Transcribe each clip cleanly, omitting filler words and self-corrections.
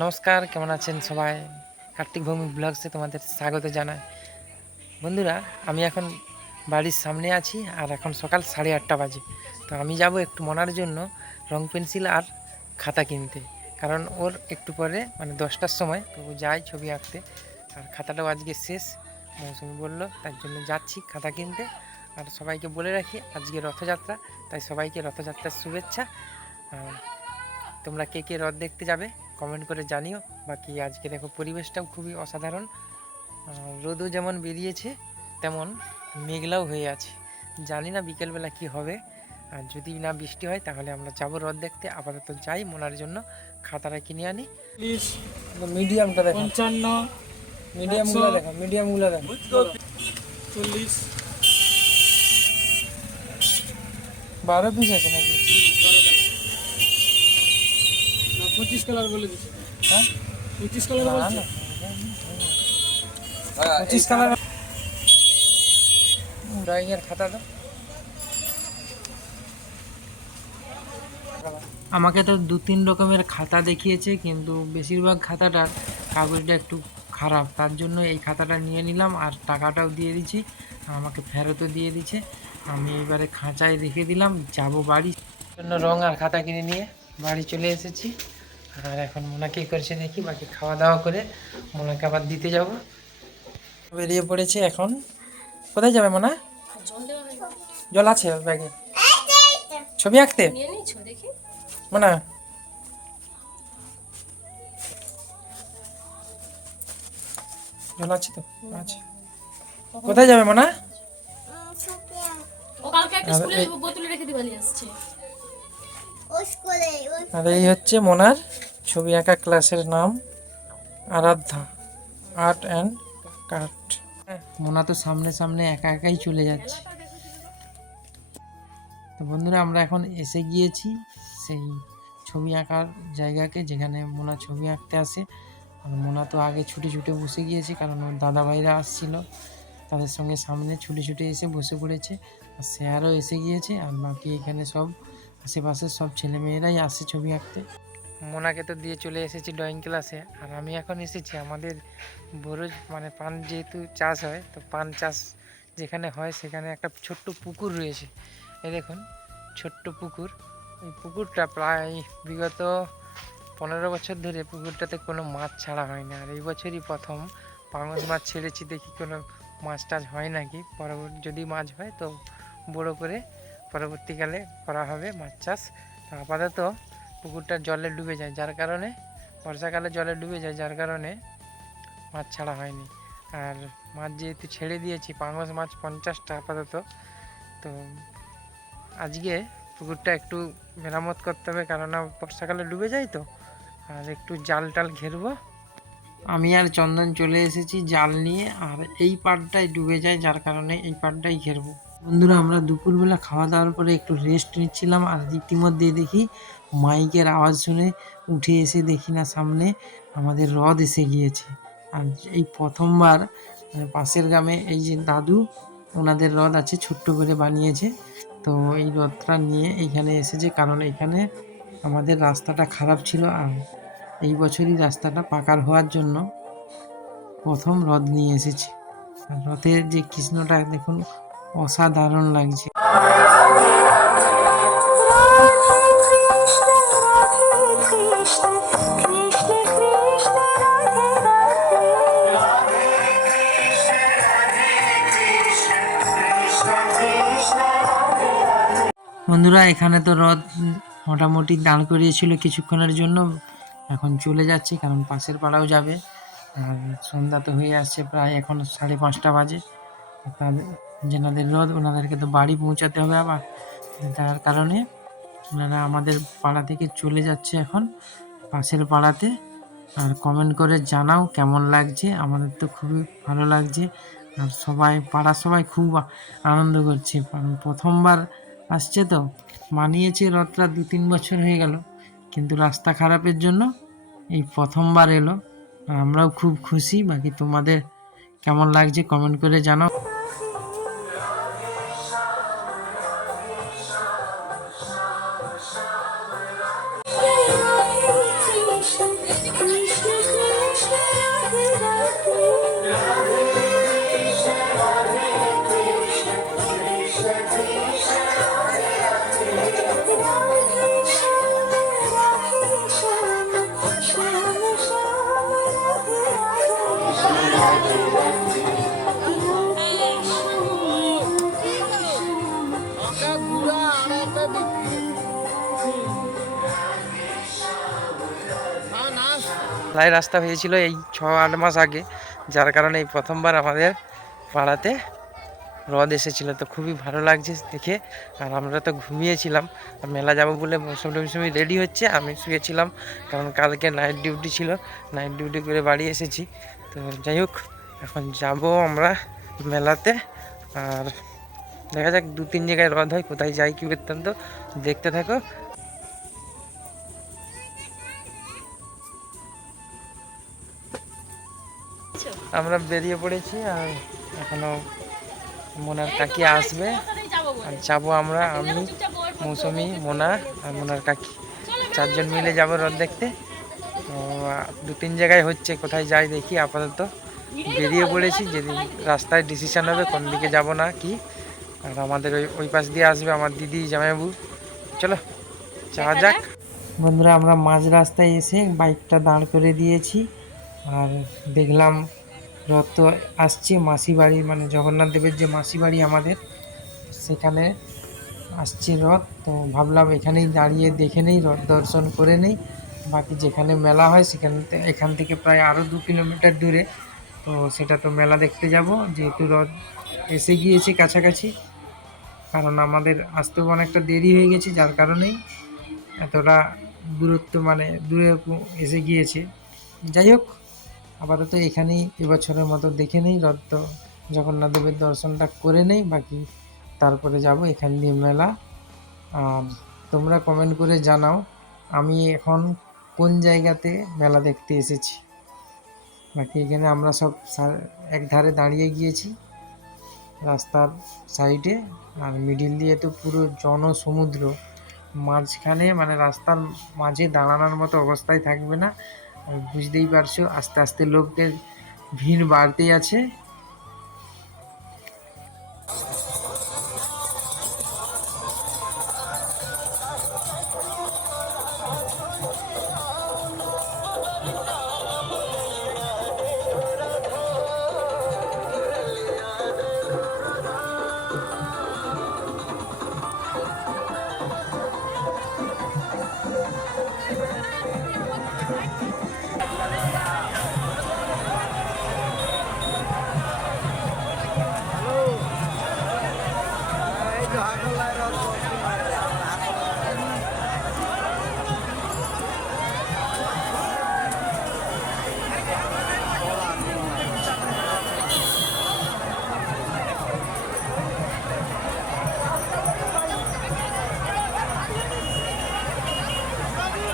নমস্কার, কেমন আছেন সবাই? কার্তিক ভৌমিক ব্লগসে তোমাদের স্বাগত জানাই। বন্ধুরা, আমি এখন বাড়ির সামনে আছি আর এখন সকাল 8:30 বাজে। তো আমি যাব একটু মনার জন্য রং পেন্সিল আর খাতা কিনতে, কারণ ওর একটু পরে মানে 10টার সময় তো ও যায় ছবি আঁকতে। আর খাতাটাও আজকে শেষ, মৌসুমি বললো, তার জন্য যাচ্ছি খাতা কিনতে। আর সবাইকে বলে রাখি আজকে রথযাত্রা, তাই সবাইকে রথযাত্রার শুভেচ্ছা। তোমরা কে কে রথ দেখতে যাবে কমেন্ট করে জানিও। বাকি আজকে দেখো পরিবেশটাও খুবই অসাধারণ, রোদও যেমন বেরিয়েছে তেমন মেঘলাও হয়ে আছে। জানি না বিকেলবেলা কি হবে, আর যদি না বৃষ্টি হয় তাহলে আমরা যাবো রথ দেখতে। আপাতত যাই, মোনার জন্য খাতাটা কিনে আনি। মিডিয়ামটা দেখো, 55, মিডিয়ামগুলো দেখো, মিডিয়ামগুলো দেখো। 40, 12 পিস আছে নাকি? 25 কালার বলে দিচ্ছে। হ্যাঁ, 25 কালার বলছে। 25 কালার ড্রয়িংয়ের খাতাটা। আমাকে তো 2-3 রকমের খাতা দেখিয়েছে, কিন্তু বেশিরভাগ খাতাটার কাগজটা একটু খারাপ, তার জন্য এই খাতাটা নিয়ে নিলাম আর টাকাটাও দিয়ে দিচ্ছি। আমাকে ফেরতও দিয়ে দিচ্ছে। আমি এবারে খাঁচায় রেখে দিলাম, যাব বাড়ি। জন্য রং আর খাতা কিনে নিয়ে বাড়ি চলে এসেছি। আর এখন মোনা কী করছে দেখি, বাকি খাওয়া দাওয়া করে মোনাকে আবার দিতে যাব। বেরিয়ে পড়েছে এখন। কোথায় যাবে মোনা? জল আছে ব্যাগে? ছবি আঁকতে মোনা? জল আছে তো? আচ্ছা, কোথায় যাবে মোনা? আর এই হচ্ছে মোনার ছবি আঁকা ক্লাসের নাম, আরাধ্যা আর্ট অ্যান্ড ক্রাফট। মোনা তো সামনে সামনে একা একাই চলে যাচ্ছে। তো বন্ধুরা, আমরা এখন এসে গিয়েছি সেই ছবি আঁকার জায়গাকে, যেখানে মোনা ছবি আঁকতে আসে। আর মোনা তো আগে ছুটে ছুটে বসে গিয়েছে, কারণ ওর দাদা ভাইরা আসছিল, তাদের সঙ্গে সামনে ছুটে ছুটে এসে বসে পড়েছে। আর স্যারও এসে গিয়েছে, আর বাকি এখানে সব আশেপাশের সব ছেলেমেয়েরাই আসে ছবি আঁকতে। মোনাকে তো দিয়ে চলে এসেছি ড্রয়িং ক্লাসে, আর আমি এখন এসেছি আমাদের বরজ মানে পান যেহেতু চাষ হয়, তো পান চাষ যেখানে হয় সেখানে একটা ছোট্ট পুকুর রয়েছে। এই দেখুন, ছোট্ট পুকুর। এই পুকুরটা প্রায় বিগত 15 বছর ধরে পুকুরটাতে কোনো মাছ ছাড়া হয় না। আর এই বছরই প্রথম পাঙাশ মাছ ছেড়েছি, দেখি কোনো মাছ টাছ হয় নাকি। পরবর্তী যদি মাছ হয় তো বড় করে পরবর্তীকালে করা হবে মাছ চাষ। আপাতত পুকুরটা জলে ডুবে যায়, যার কারণে বর্ষাকালে জলে ডুবে যায়, যার কারণে মাছ ছাড়া হয়নি। আর মাছ যেহেতু ছেড়ে দিয়েছি, পাঙাশ মাছ 50টা আপাতত। তো আজকে পুকুরটা একটু মেরামত করতে হবে, কারণ বর্ষাকালে ডুবে যায় তো। আর একটু জাল টাল ঘেরবো। আমি আর চন্দন চলে এসেছি জাল নিয়ে, আর এই পাড়টাই ডুবে যায়, যার কারণে এই পাড়টাই ঘেরবো। বন্ধুরা, আমরা দুপুরবেলা খাওয়া দাওয়ার পরে একটু রেস্ট নিচ্ছিলাম, আর ইতিমধ্যে দেখি মাইকের আওয়াজ শুনে উঠে এসে দেখি না সামনে আমাদের রথ এসে গিয়েছে। আর এই প্রথমবার পাশের গ্রামে এই যে দাদু, ওনাদের রথ আছে, ছোট্ট করে বানিয়েছে। তো এই রথটা নিয়ে এইখানে এসেছে, কারণ এখানে আমাদের রাস্তাটা খারাপ ছিল, আর এই বছরই রাস্তাটা পাকার হওয়ার জন্য প্রথম রথ নিয়ে এসেছি। আর রথের যে কৃষ্ণটা দেখুন, অসাধারণ লাগছে। বন্ধুরা, এখানে তো রথ মোটামুটি দাঁড় করিয়েছিল কিছুক্ষণের জন্য, এখন চলে যাচ্ছে, কারণ পাশের পাড়াও যাবে। আর সন্ধ্যা তো হয়ে আসছে, প্রায় এখন 5:30 বাজে। তাদের যেনাদের রথ, ওনাদেরকে তো বাড়ি পৌঁছাতে হবে আবার, তার কারণে ওনারা আমাদের পাড়া থেকে চলে যাচ্ছে এখন পাশের পাড়াতে। আর কমেন্ট করে জানাও কেমন লাগছে। আমাদের তো খুবই ভালো লাগছে, আর সবাই পাড়ার সবাই খুব আনন্দ করছে, কারণ প্রথমবার আসছে তো, মানিয়েছে রথটা 2-3 বছর হয়ে গেল, কিন্তু রাস্তা খারাপের জন্য এই প্রথমবার এলো। আর আমরাও খুব খুশি। বাকি তোমাদের কেমন লাগছে কমেন্ট করে জানাও। ঢালাই রাস্তা হয়েছিল এই 6-8 মাস আগে, যার কারণে এই প্রথমবার আমাদের পাড়াতে হ্রদ এসেছিলো। তো খুবই ভালো লাগছে দেখে। আর আমরা তো ঘুমিয়েছিলাম, আর মেলা যাবো বলে মৌসুমি রেডি হচ্ছে, আমি শুয়েছিলাম কারণ কালকে নাইট ডিউটি ছিল। নাইট ডিউটি করে বাড়ি এসেছি। তো যাই হোক, এখন যাব আমরা মেলাতে। আর দেখা যাক 2-3 জায়গায় হ্রদ হয়, কোথায় যাই কি বৃত্তান্ত দেখতে থাকো। আমরা বেরিয়ে পড়েছি, আর এখনো মোনার কাকি আসবে, আর যাবো আমরা, আমি, মৌসুমি, মোনা আর মোনার কাকি 4 জন মিলে যাবো হ্রদ দেখতে। তো 2-3 জায়গায় হচ্ছে, কোথায় যাই দেখি। আপাতত বেরিয়ে পড়েছি, যেদিন রাস্তায় ডিসিশন হবে কোন দিকে যাব না কি। আর আমাদের ওই পাশ দিয়ে আসবে আমার দিদি জামাইবাবু। চলো যাওয়া যাক। বন্ধুরা, আমরা মাঝ রাস্তায় এসে বাইকটা দাঁড় করে দিয়েছি, আর দেখলাম রথ তো আসছে মাসি বাড়ি, মানে জগন্নাথ দেবের যে মাসি বাড়ি আমাদের, সেখানে আসছে রথ। তো ভাবলাম এখানেই দাঁড়িয়ে দেখে নেই, রথ দর্শন করে নেই। বাকি যেখানে মেলা হয় এখান থেকে প্রায় আরও 2 কিলোমিটার দূরে। তো সেটা তো মেলা দেখতে যাব, যেহেতু রথ এসে গিয়েছে কাছাকাছি। কারণ আমাদের আসতেও অনেকটা দেরি হয়ে গেছে, যার কারণেই এতটা দূরত্ব, মানে দূরে এসে গিয়েছে। যাই হোক, আপাতত এখানেই এবছরের মতো দেখে নেই রথ, তো জগন্নাথ দেবের দর্শনটা করে নেই, বাকি তারপরে যাব এখান দিয়ে মেলা। আর তোমরা কমেন্ট করে জানাও আমি এখন কোন জায়গাতে মেলা দেখতে এসেছি। বাকি এখানে আমরা সব এক ধারে দাঁড়িয়ে গিয়েছি রাস্তার সাইডে, আর মিডিল দিয়ে তো পুরো জনসমুদ্র। মাঝখানে, মানে রাস্তার মাঝে দাঁড়ানোর মতো অবস্থায় থাকবে না। বুঝতেই পারছো, আস্তে আস্তে লোকদের ভিড় বাড়তেই আছে।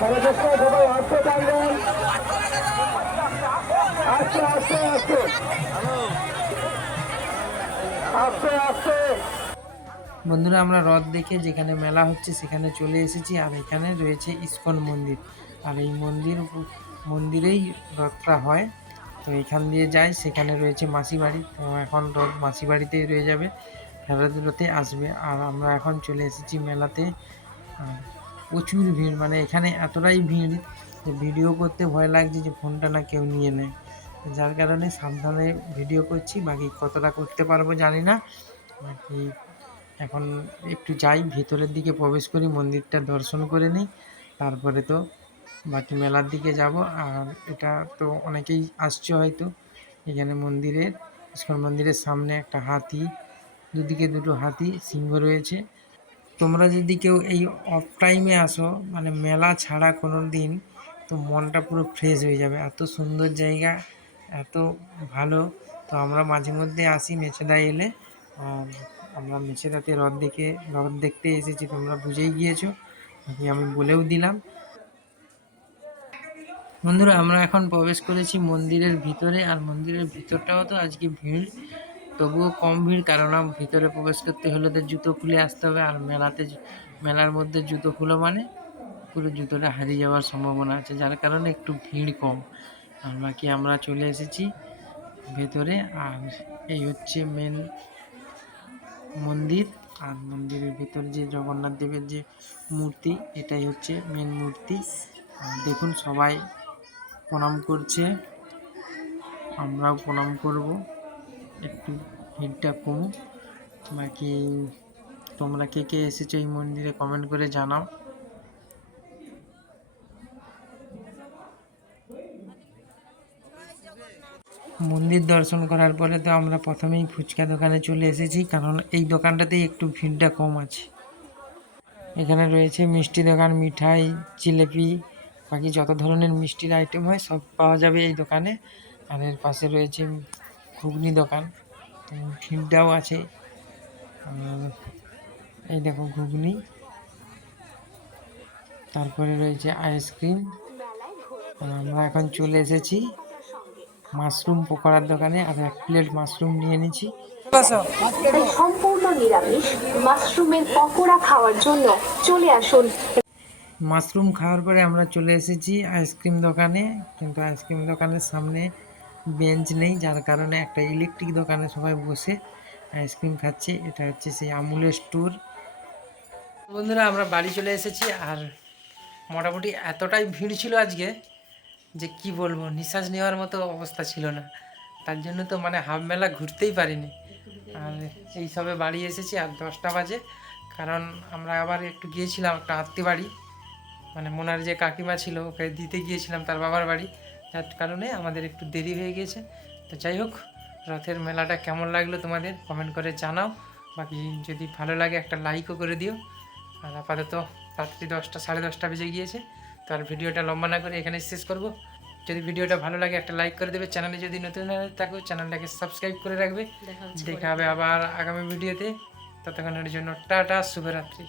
সবাই আসতে পারবেন, আস্তে আস্তে আস্তে আস্তে আস্তে। বন্ধুরা, আমরা রথ দেখে যেখানে মেলা হচ্ছে সেখানে চলে এসেছি, আর এখানে রয়েছে ইস্কন মন্দির। আর এই মন্দিরেই রথটা হয়। তো এখান দিয়ে যাই, সেখানে রয়েছে মাসি বাড়ি। তো এখন রথ মাসি বাড়িতেই রয়ে যাবে, ফেরত আসবে। আর আমরা এখন চলে এসেছি মেলাতে। আর প্রচুর ভিড়, মানে এখানে এতটাই ভিড় যে ভিডিও করতে ভয় লাগছে যে ফোনটা না কেউ নিয়ে নেয়, যার কারণে সাবধানে ভিডিও করছি। বাকি কতটা করতে পারবো জানি না। বাকি এখন একটু যাই, ভেতরের দিকে প্রবেশ করি, মন্দিরটা দর্শন করে নিই, তারপরে তো বাকি মেলার দিকে যাব। আর এটা তো অনেকেই আসছে হয়তো, এখানে ইস্কন মন্দিরের সামনে একটা হাতি, দুদিকে দুটো হাতি সিংহ রয়েছে। তোমরা যদি কেউ এই অফ টাইমে আসো, মানে মেলা ছাড়া কোনো দিন, তো মনটা পুরো ফ্রেশ হয়ে যাবে। এত সুন্দর জায়গা, এত ভালো। তো আমরা মাঝে মধ্যে আসি মেচেদা এলে। আর আমরা মেছেদাতে রথ দেখতে এসেছি, তোমরা বুঝেই গিয়েছো, বাকি আমি বলেও দিলাম। বন্ধুরা আমরা এখন প্রবেশ করেছি মন্দিরের ভিতরে, আর মন্দিরের ভিতরটাও তো আজকে ভিড়, তবুও কম ভিড়, কারণ ভিতরে প্রবেশ করতে হলে তো জুতো খুলে আসতে হবে, আর মেলার মধ্যে জুতো খুলো মানে পুরো জুতোটা হারিয়ে যাওয়ার সম্ভাবনা আছে, যার কারণে একটু ভিড় কম। আর বাকি আমরা চলে এসেছি ভেতরে, আর এই হচ্ছে মেন মন্দির। আর মন্দিরের ভিতর যে জগন্নাথ দেবের যে মূর্তি, এটাই হচ্ছে মেন মূর্তি। আর দেখুন সবাই প্রণাম করছে, আমরাও প্রণাম করব, একটু ভিড়টা কমুক। বাকি তোমরা কে কে এসেছো এই মন্দিরে কমেন্ট করে জানাও। মন্দির দর্শন করার পরে তো আমরা প্রথমেই ফুচকা দোকানে চলে এসেছি, কারণ এই দোকানটাতেই একটু ভিড়টা কম আছে। এখানে রয়েছে মিষ্টি দোকান, মিঠাই, জিলেপি, বাকি যত ধরনের মিষ্টির আইটেম হয় সব পাওয়া যাবে এই দোকানে। আর এর পাশে রয়েছে ঘুগনি দোকান, তো ভিড়টাও আছে। আর এই দেখো ঘুগনি, তারপরে রয়েছে আইসক্রিম। আর আমরা এখন চলে এসেছি মাশরুম পকোড়ার দোকানে, আর 1 প্লেট মাশরুম নিয়ে নিচ্ছি। সম্পূর্ণ নিরামিষ মাশরুমের পকোড়া খাওয়ার জন্য চলে আসুন। মাশরুম খাওয়ার পরে আমরা চলে এসেছি আইসক্রিম দোকানে, কিন্তু আইসক্রিম দোকানের সামনে বেঞ্চ নেই, যার কারণে একটা ইলেকট্রিক দোকানে সবাই বসে আইসক্রিম খাচ্ছে। এটা হচ্ছে সেই আমুলের স্টোর। বন্ধুরা আমরা বাড়ি চলে এসেছি, আর মোটামুটি এতটাই ভিড় ছিল আজকে যে কি বলবো, নিঃশ্বাস নেওয়ার মতো অবস্থা ছিল না, তার জন্য তো মানে হাফ মেলা ঘুরতেই পারিনি। আর এই সবে বাড়ি এসেছি, আর 10টা বাজে, কারণ আমরা আবার একটু গিয়েছিলাম একটা আত্মীয় বাড়ি, মানে মোনার যে কাকিমা ছিল ওকে দিতে গিয়েছিলাম তার বাবার বাড়ি, যার কারণে আমাদের একটু দেরি হয়ে গিয়েছে। তো যাই হোক, রথের মেলাটা কেমন লাগলো তোমাদের কমেন্ট করে জানাও, বাকি যদি ভালো লাগে একটা লাইকও করে দিও। আর আপাতত রাত্রি 10টা, 10:30 বেজে গিয়েছে, তো আর ভিডিওটা লম্বা না করে এখানে শেষ করব। যদি ভিডিওটা ভালো লাগে একটা লাইক করে দেবে, চ্যানেলে যদি নতুন হয়ে থাকো চ্যানেলটাকে সাবস্ক্রাইব করে রাখবে। দেখা হবে আবার আগামী ভিডিওতে, ততক্ষণের জন্য টাটা, শুভরাত্রি।